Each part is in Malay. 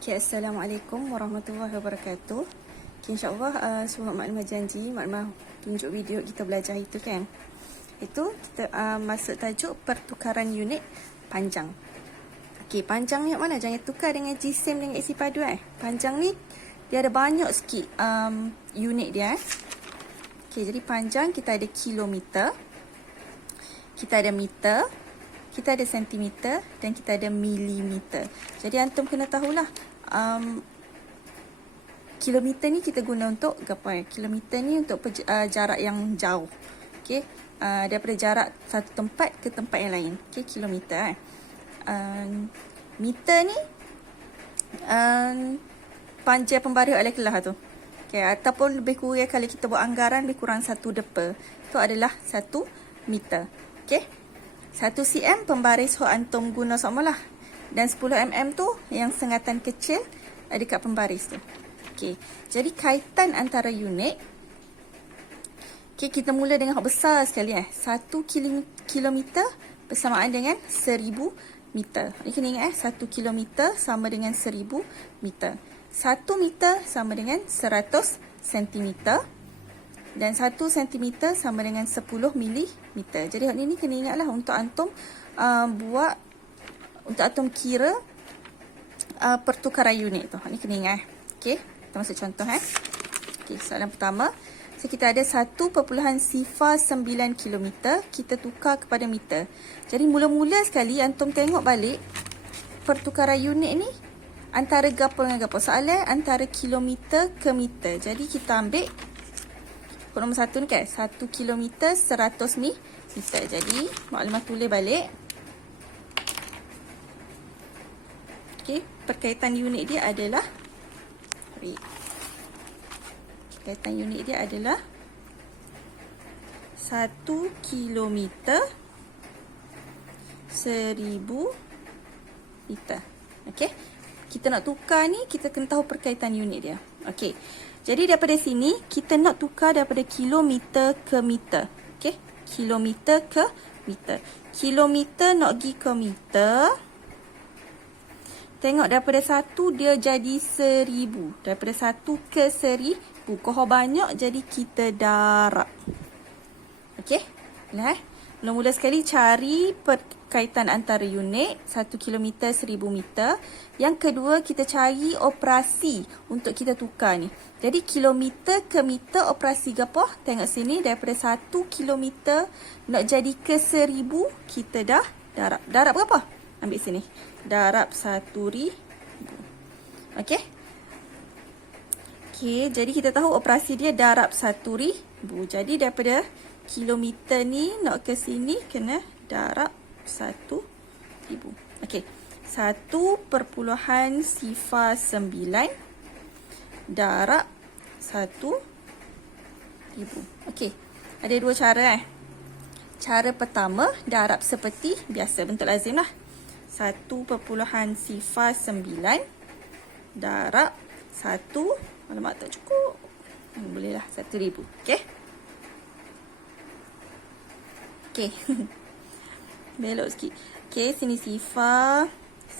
Okay, Assalamualaikum warahmatullahi wabarakatuh. Okay, InsyaAllah sebuah maklumat janji, maklumat tunjuk video kita belajar itu kan. Itu kita masuk tajuk pertukaran unit panjang. Okay, panjang ni mana? Jangan tukar dengan jisim dengan isi padu Panjang ni dia ada banyak sikit unit dia Okay, jadi panjang kita ada kilometer, kita ada meter, kita ada sentimeter dan kita ada milimeter. Jadi antum kena tahulah kilometer ni kita guna untuk apa? Kilometer ni untuk jarak yang jauh. Okey, daripada jarak satu tempat ke tempat yang lain. Okey, kilometer meter ni panjang pembaris oleh kelah tu. Okey, ataupun lebih kurang kalau kita buat anggaran lebih kurang 1 depa. Itu adalah 1 meter. Okey. 1 cm pembaris yang antum guna samalah. Dan 10 mm tu yang sengatan kecil dekat pembaris tu. Okey. Jadi kaitan antara unit. Okey, kita mula dengan yang besar sekali 1 kilometer bersamaan dengan 1000 meter. Ini kena ingat 1 kilometer sama dengan 1000 meter. 1 meter sama dengan 100 sentimeter. Dan 1 sentimeter sama dengan 10 milimeter. Jadi ini kena ingatlah untuk antum untuk antum kira pertukaran unit tu. Ini kena ingat. Okey, kita masuk contoh Okey, soalan pertama. So, kita ada 1.09 km kita tukar kepada meter. Jadi mula-mula sekali antum tengok balik pertukaran unit ni antara gapo dengan gapo. Soalan antara kilometer ke meter. Jadi kita ambil nombor 1 ni kan 1 kilometer 100 meter. Jadi maklumat tulis balik. Okey, perkaitan unit dia adalah perkaitan unit dia adalah 1 kilometer 1000 meter. Okey, kita nak tukar ni kita kena tahu perkaitan unit dia. Okey, jadi daripada sini kita nak tukar daripada kilometer ke meter. Okey, kilometer ke meter. Kilometer nak pergi ke meter. Tengok daripada 1 dia jadi 1000. Daripada 1 ke 1000. Kohor banyak jadi kita darab. Okey, mula-mula sekali cari perkaitan antara unit 1 kilometer 1000 meter. Yang kedua kita cari operasi untuk kita tukar ni. Jadi kilometer ke meter operasi gapo? Tengok sini daripada 1 kilometer nak jadi ke 1000 kita dah darab. Darab berapa? Ambil sini. Darab 1000. Okey. Okey, jadi kita tahu operasi dia darab 1000. Jadi daripada kilometer ni nak ke sini kena darab 1000. Okey. 1.09 darab 1000. Okey. Ada dua cara Cara pertama darab seperti biasa, bentuk lazim lah. 1.09 darab 1. Alamak, tak cukup. Bolehlah 1000. Okey. Okey. Belok sikit. Okey, sini sifar.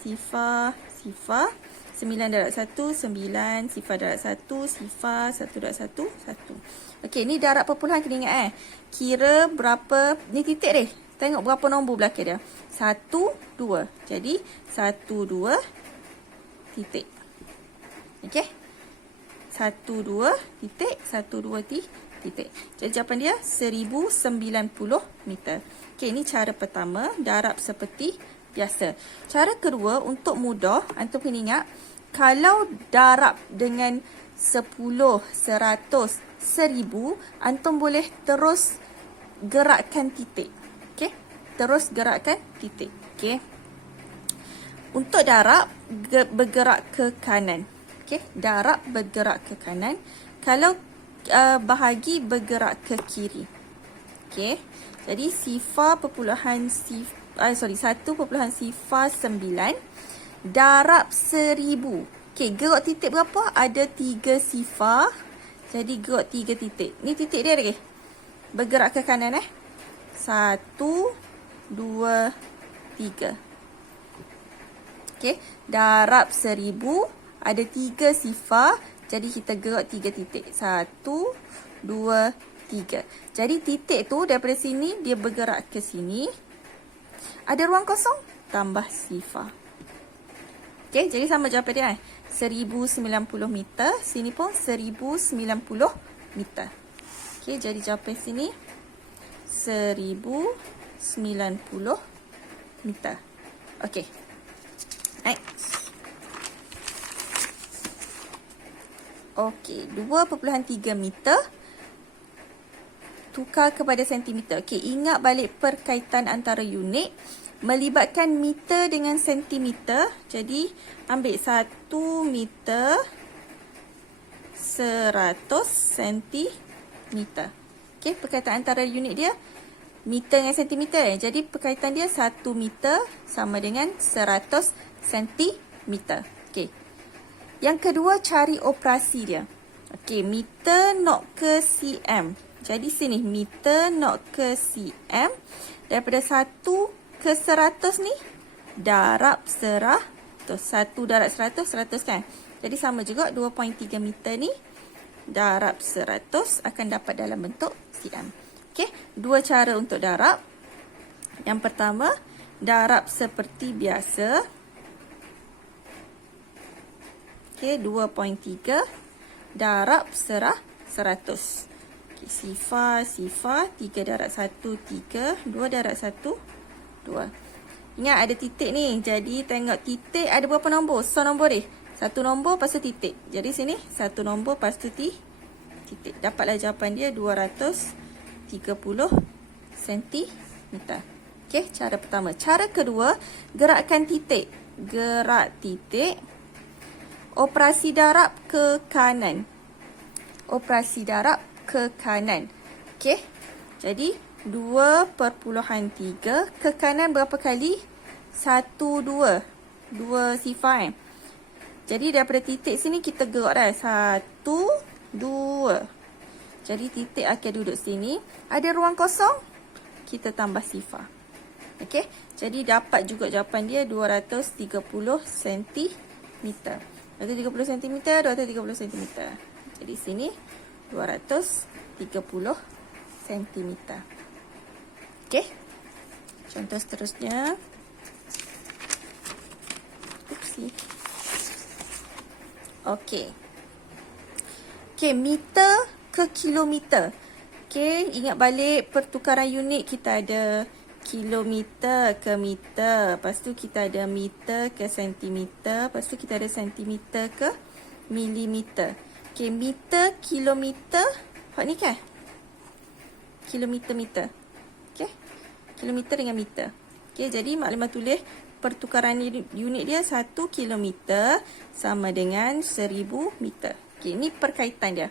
9 darab 1, 9. Sifar darab 1, sifar 1 darab 1, 1. Okey, ni darab perpuluhan kena ingat Kira berapa, ni titik deh. Tengok berapa nombor belakang dia. 1, 2. Jadi 1, 2 titik. Okey. 1, 2 titik, 1, 2 titik. Jadi jawapan dia 1090 meter. Okey, ini cara pertama, darab seperti biasa. Cara kedua, untuk mudah, antum kena ingat, kalau darab dengan 10, 100, 1000, antum boleh terus gerakkan titik. Okey? Terus gerakkan titik. Okey? Untuk darab, bergerak ke kanan. Okey? Darab bergerak ke kanan. Kalau bahagi, bergerak ke kiri. Okey? Jadi, 1.09 darab 1000. Okey, gerak titik berapa? Ada 3 sifar. Jadi gerak 3 titik. Ni titik dia lagi. Bergerak ke kanan 1, 2, 3. Okey, darab 1000 ada 3 sifar. Jadi kita gerak 3 titik. 1, 2, 3. Jadi titik tu daripada sini dia bergerak ke sini. Ada ruang kosong, tambah sifar. Okey, jadi sama jawapan dia 1090 meter. Sini pun 1090 meter. Okey, jadi jawapan sini 1090 meter. Okey. Next. Okey, 2.3 meter tukar kepada sentimeter. Okey, ingat balik perkaitan antara unit melibatkan meter dengan sentimeter. Jadi, ambil 1 meter 100 sentimeter. Okey, perkaitan antara unit dia meter dengan sentimeter. Jadi, perkaitan dia 1 meter sama dengan 100 sentimeter. Okey. Yang kedua, cari operasi dia. Okey, meter not ke cm. Jadi sini, meter not ke cm. Daripada 1 ke 100 ni, darab 100. 1 darab 100, 100 kan? Jadi sama juga, 2.3 meter ni, darab 100 akan dapat dalam bentuk cm. Okey, dua cara untuk darab. Yang pertama, darab seperti biasa. Okey, 2.3 darab 100. Okey, sifar, 3 darab 1, 3. 2 darab 1, 2. Ingat ada titik ni. Jadi, tengok titik ada berapa nombor? So, nombor dia. 1 nombor, lepas tu titik. Jadi, sini 1 nombor, lepas tu titik. Dapatlah jawapan dia 230 cm. Okey, cara pertama. Cara kedua, gerakkan titik. Gerak titik. Operasi darab ke kanan. Operasi darab ke kanan. Okey. Jadi 2.3 ke kanan berapa kali? 1, 2. 2 sifar. Jadi daripada titik sini kita gerak dah. 1, 2. Jadi titik akan duduk sini. Ada ruang kosong? Kita tambah sifar. Okey. Jadi dapat juga jawapan dia 230 cm. 230 cm, 230 cm. Jadi sini 230 cm. Okey. Contoh seterusnya. Oopsie. Okey. Okey, meter ke kilometer. Okey, ingat balik pertukaran unit kita ada kilometer ke meter. Lepas tu kita ada meter ke sentimeter. Lepas tu kita ada sentimeter ke milimeter. Okey, meter, kilometer. Hak ni kan? Kilometer, meter. Okey. Kilometer dengan meter. Okey, jadi maklumat tulis pertukaran unit dia 1 kilometer sama dengan 1000 meter. Okey, ini perkaitan dia.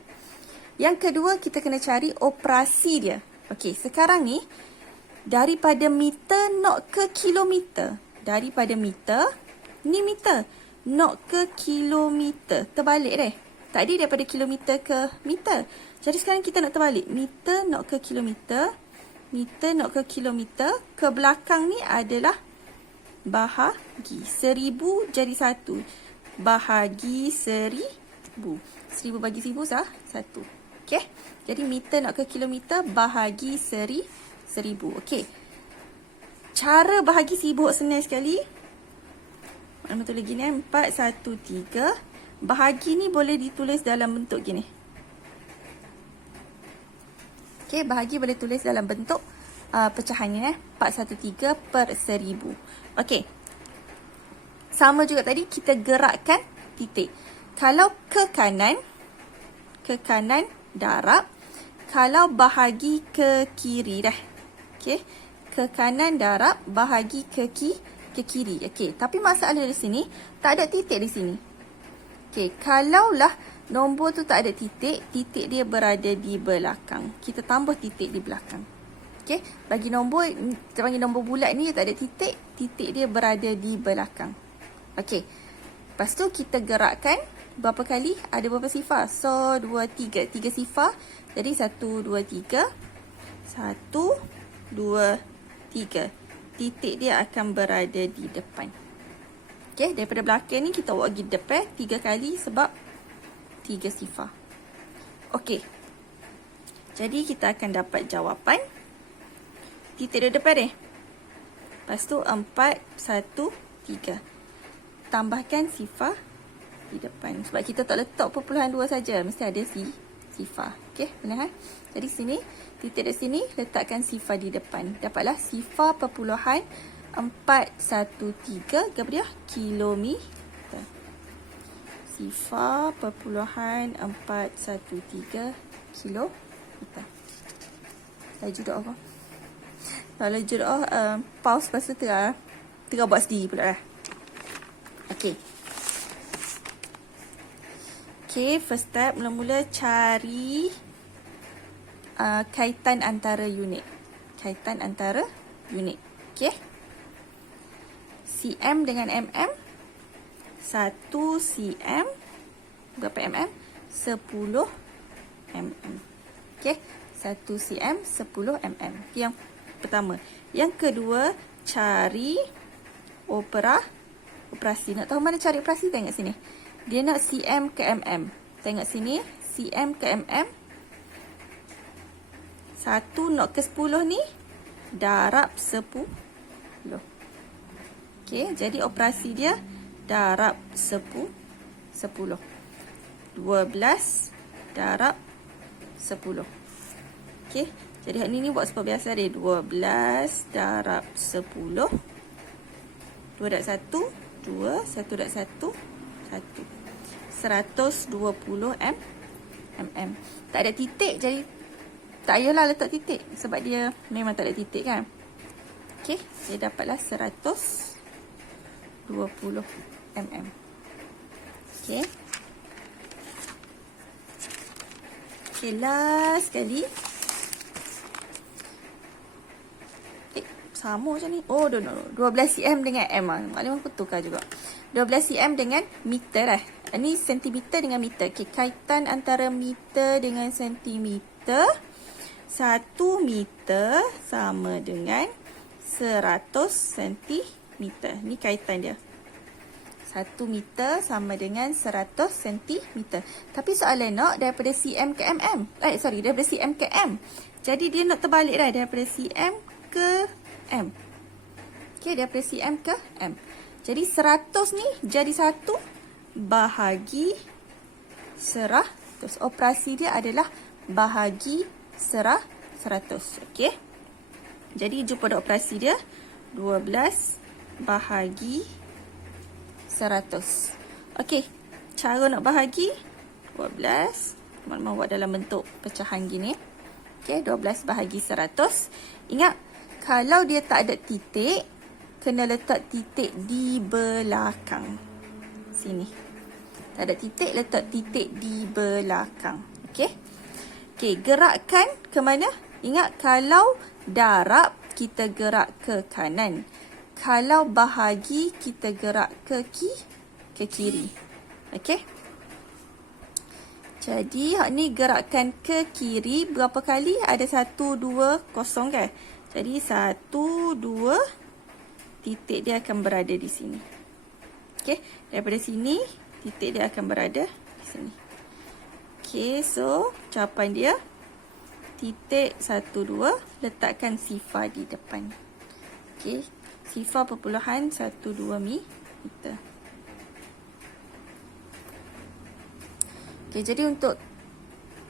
Yang kedua, kita kena cari operasi dia. Okey, sekarang ni daripada meter not ke kilometer. Daripada meter, ni meter. Not ke kilometer. Terbalik deh. Tadi daripada kilometer ke meter. Jadi sekarang kita nak terbalik. Meter not ke kilometer. Meter not ke kilometer. Ke belakang ni adalah bahagi. 1000 jadi 1. Bahagi 1000. 1000 bagi 1000 sah? 1. Okey. Jadi meter not ke kilometer bahagi 1000. Okey. Cara bahagi sibuk senang sekali. Mana tulis gini 413. Bahagi ni boleh ditulis dalam bentuk gini. Okey, bahagi boleh tulis dalam bentuk pecahannya 413 per 1000. Okey. Sama juga tadi kita gerakkan titik. Kalau ke kanan darab. Kalau bahagi ke kiri dah. Okey, ke kanan darab, bahagi ke kiri. Okey, tapi masalah di sini tak ada titik di sini. Okey, kalaulah nombor tu tak ada titik, titik dia berada di belakang. Kita tambah titik di belakang. Okey, bagi nombor, kita panggil nombor bulat ni tak ada titik, titik dia berada di belakang. Okey. Lepas tu kita gerakkan berapa kali? Ada berapa sifar? So 2, 3. 3 sifar. Jadi 1, 2, 3. 1, 2, 3. Titik dia akan berada di depan. Okey, daripada belakang ni kita buat pergi depan 3 kali sebab 3 sifar. Okey. Jadi kita akan dapat jawapan titik di depan ni. Lepas tu 4, 1, 3. Tambahkan sifar di depan. Sebab kita tak letak perpuluhan 2 saja, mesti ada sifar. Okey, benar kan? Jadi sini, titik di sini letakkan sifar di depan. Dapatlah sifar perpuluhan 413 berapa dia? Kilometer. Sifar perpuluhan 413 kilometer. Laju doa apa? Kalau laju doa, pause lepas tu tengah buat sendiri pula lah. Okay. Okay, first step mula-mula cari kaitan antara unit. Kaitan antara unit. Okay. cm dengan mm. 1 cm berapa mm? 10 mm. Okey, 1 cm 10 mm. Yang pertama. Yang kedua, cari operasi. Nak tahu mana cari operasi? Tengok sini. Dia nak cm ke mm. Tengok sini, cm ke mm. 1 not ke 10 ni darab 10. Okey, jadi operasi dia darab 10. 12 darab 10. Okey, jadi hak ni buat seperti biasa dia. 12 darab 10. 2 darab 1, 2. 1 darab 1, 1. 120 mm. Tak ada titik, jadi tak payahlah letak titik. Sebab dia memang tak ada titik kan. Okey, dia dapatlah 120 mm. Okey. Okey, last sekali. Sama macam ni. Oh, no. 12 cm dengan m. Maknanya aku tukar juga. 12 cm dengan meter lah. Ini sentimeter dengan meter. Okey, kaitan antara meter dengan sentimeter. 1 meter sama dengan 100 sentimeter. Ni kaitan dia. 1 meter sama dengan 100 sentimeter. Tapi soalan nak daripada cm ke mm. Daripada cm ke m. Jadi dia nak terbalik dah. Daripada cm ke m. Okey, daripada cm ke m. Jadi 100 ni jadi 1 bahagi 100. Operasi dia adalah bahagi 100. Okey. Jadi jumpa pada operasi dia 12 bahagi 100. Okey. Cara nak bahagi 12. Teman-teman buat dalam bentuk pecahan gini. Okey, 12 bahagi 100. Ingat, kalau dia tak ada titik, kena letak titik di belakang. Sini. Tak ada titik, letak titik di belakang. Okey. Okey, gerakkan ke mana? Ingat, kalau darab, kita gerak ke kanan. Kalau bahagi, kita gerak ke kiri. Okey. Jadi, hak ni gerakkan ke kiri berapa kali? Ada 1, 2, kosong kan? Jadi, 1, 2, titik dia akan berada di sini. Okey. Daripada sini, titik dia akan berada di sini. Okey, so jawapan dia titik 1, 2, letakkan sifar di depan. Okey, sifar perpuluhan 1, 2 meter. Okey, jadi untuk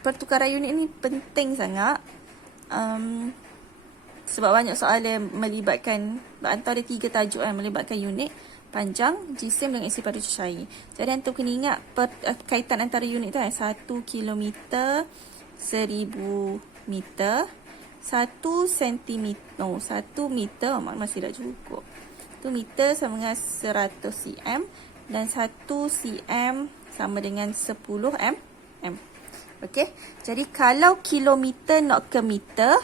pertukaran unit ni penting sangat. Sebab banyak soalan melibatkan, antara 3 tajuk kan, melibatkan unit, panjang, jisim dengan isi pada cair. Jadi antum kena ingat kaitan antara unit tu kan. 1 kilometer 1000 meter. 1 sentimeter. No, 1 meter masih tak cukup. 1 meter sama dengan 100 cm. Dan 1 cm sama dengan 10 mm. Okey. Jadi kalau kilometer nak ke meter,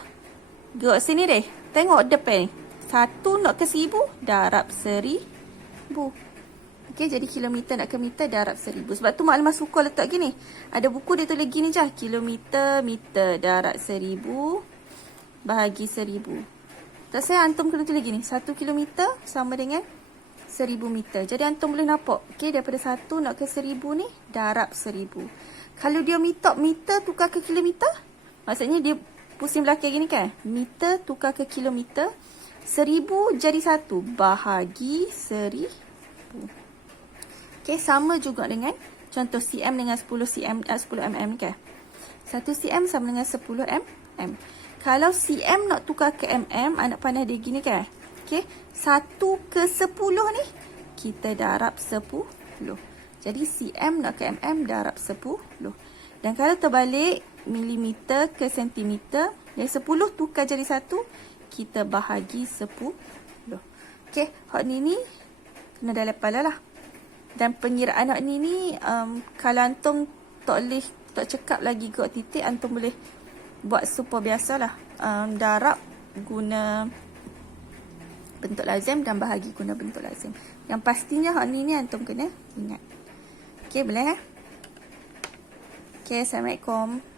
gerak sini deh. Tengok depan ni. 1 nak ke 1000 darab 1000. Okey, jadi kilometer nak ke meter darab 1000. Sebab tu maklumat sukar letak gini. Ada buku dia tulis gini je. Kilometer, meter darab 1000 bahagi 1000. Tak saya antum kena tulis gini. 1 kilometer sama dengan 1000 meter. Jadi antum boleh nampak, okey, daripada 1 nak ke 1000 ni, darab 1000. Kalau dia meter tukar ke kilometer, maksudnya dia pusing belakang gini kan. Meter tukar ke kilometer, 1000 jadi 1, bahagi 1000. Okey, sama juga dengan contoh cm dengan 10 mm ni kan. 1 cm sama dengan 10 mm. Kalau cm nak tukar ke mm, anak panah dia gini kan. Okey, 1 ke 10 ni kita darab 10. Jadi cm nak ke mm darab 10. Dan kalau terbalik milimeter ke sentimeter, dari 10 tukar jadi 1, kita bahagi 10. Okey, hak ni kena dalam kepala lah. Dan pengiraan hak ni kalau antum tak cekap lagi kot titik, antum boleh buat super biasalah. Darab guna bentuk lazim dan bahagi guna bentuk lazim. Yang pastinya hak ni antum kena ingat. Okey, boleh Okey, Assalamualaikum.